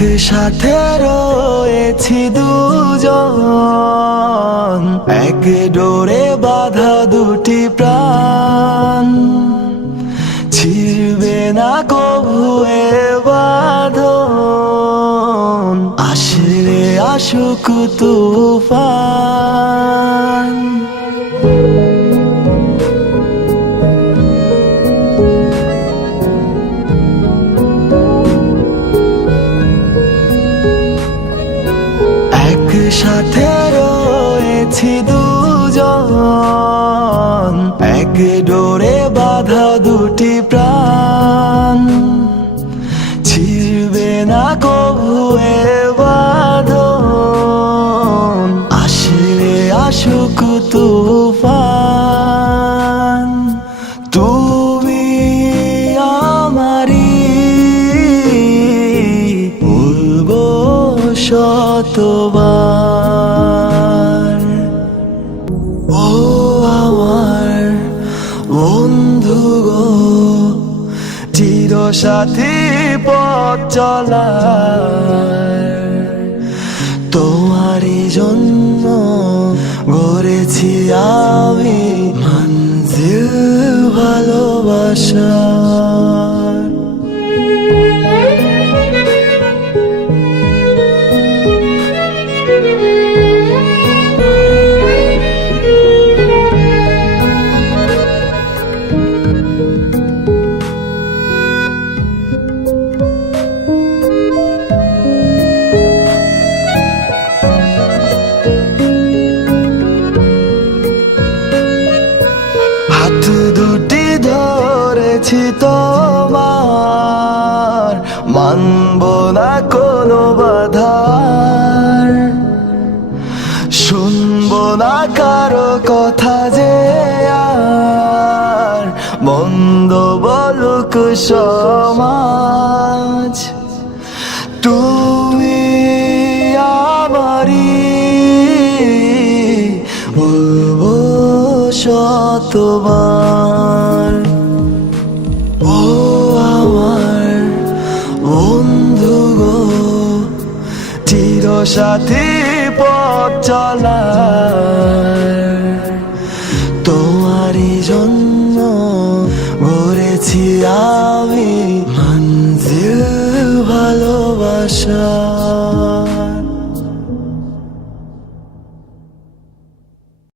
একসাথে রয়েছি দুজন। এক ডোরে বাধা দুটি প্রাণ। ছিড়বে না এ বাঁধন। আসলে আসুক তুফান। একসাথে রয়েছি দুজন। এক ডোরে বাধা দুটি প্রাণ। ছিড়বে না এ বাঁধন। আসলে আসুক তুফান। তুমি আমারি বলব শতবার বন্ধু গো চির সাথী পথ চলার। তোমারই জন্য গড়েছি আমি মঞ্জিল ভালোবাসা। ধরেছি তোমার, মানব না কোনো বাধার। শুনব না কারও কথা যে আর, মন্দ বলুক সমাজ। তুমি আমারি বলব শতবার সাথী পথ চলার তোমারই জন্য গড়েছি আমি মঞ্জিল ভালোবাসা।